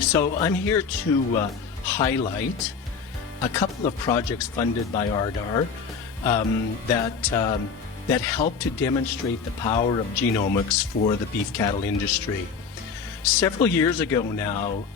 So I'm here to highlight a couple of projects funded by RDAR that help to demonstrate the power of genomics for the beef cattle industry. Several years ago now,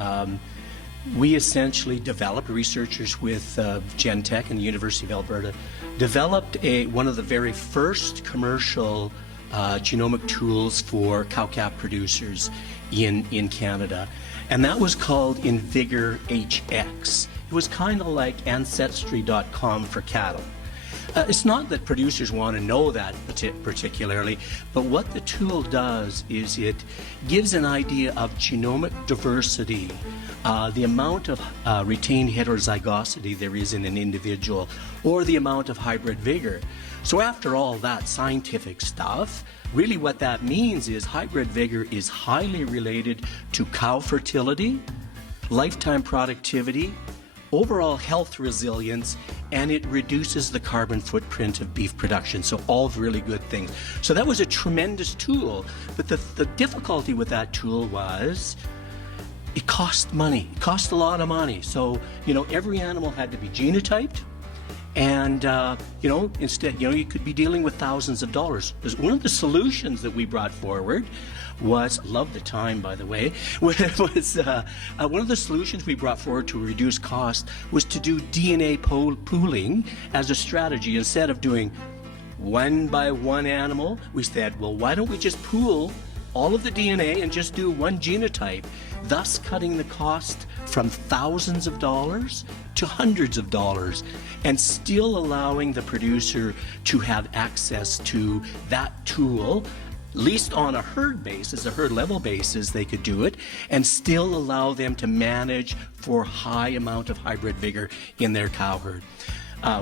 we essentially developed, researchers with Gentech and the University of Alberta, developed one of the very first commercial genomic tools for cow-calf producers in Canada. And that was called InVigor HX. It was kind of like Ancestry.com for cattle. It's not that producers want to know that particularly, but what the tool does is it gives an idea of genomic diversity, the amount of retained heterozygosity there is in an individual, or the amount of hybrid vigor. So after all that scientific stuff, really what that means is hybrid vigor is highly related to cow fertility, lifetime productivity, overall health resilience, and it reduces the carbon footprint of beef production. So all really good things. So that was a tremendous tool, but the difficulty with that tool was it cost money. It cost a lot of money. So, every animal had to be genotyped, and instead, you could be dealing with thousands of dollars. One of the solutions that we brought forward was, love the time by the way, one of the solutions we brought forward to reduce cost was to do DNA pooling as a strategy. Instead of doing one by one animal, we said, well, why don't we just pool all of the DNA and just do one genotype, thus cutting the cost from thousands of dollars to hundreds of dollars, and still allowing the producer to have access to that tool, at least on a herd basis, a herd level basis, they could do it, and still allow them to manage for high amount of hybrid vigor in their cow herd.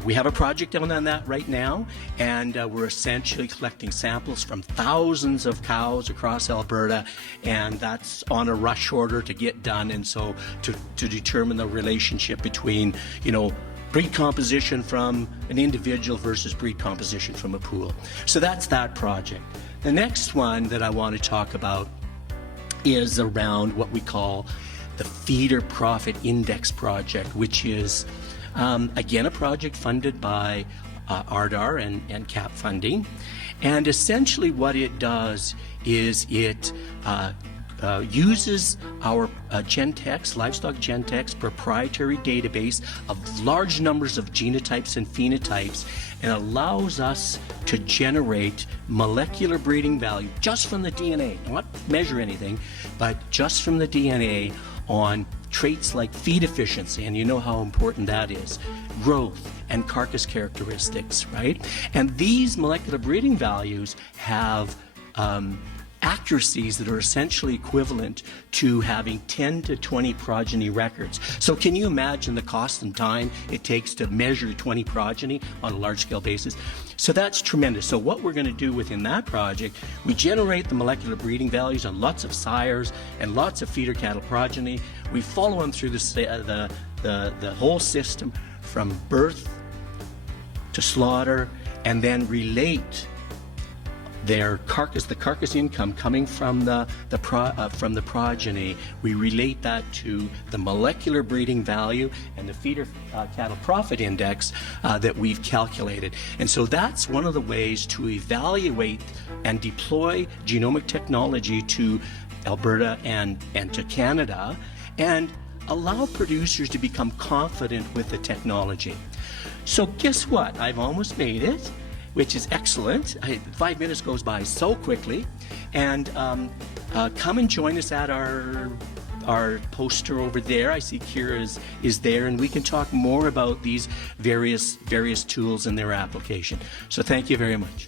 We have a project on that right now, and we're essentially collecting samples from thousands of cows across Alberta, and that's on a rush order to get done. And so to determine the relationship between, breed composition from an individual versus breed composition from a pool. So that's that project. The next one that I want to talk about is around what we call the Feeder Profit Index project, which is again a project funded by RDAR and CAP funding. And essentially what it does is it uses our Gentex, Livestock Gentex proprietary database of large numbers of genotypes and phenotypes, and allows us to generate molecular breeding value just from the DNA, not measure anything, but just from the DNA on traits like feed efficiency, and you know how important that is, growth, and carcass characteristics, right? And these molecular breeding values have accuracies that are essentially equivalent to having 10 to 20 progeny records. So can you imagine the cost and time it takes to measure 20 progeny on a large-scale basis? So that's tremendous. So what we're going to do within that project, we generate the molecular breeding values on lots of sires and lots of feeder cattle progeny. We follow them through the whole system from birth to slaughter, and then relate their carcass, the carcass income coming from the progeny. We relate that to the molecular breeding value and the feeder cattle profit index that we've calculated. And so that's one of the ways to evaluate and deploy genomic technology to Alberta and to Canada, and allow producers to become confident with the technology. So guess what? I've almost made it, which is excellent. 5 minutes goes by so quickly. And come and join us at our poster over there. I see Kira is there, and we can talk more about these various tools and their application. So thank you very much.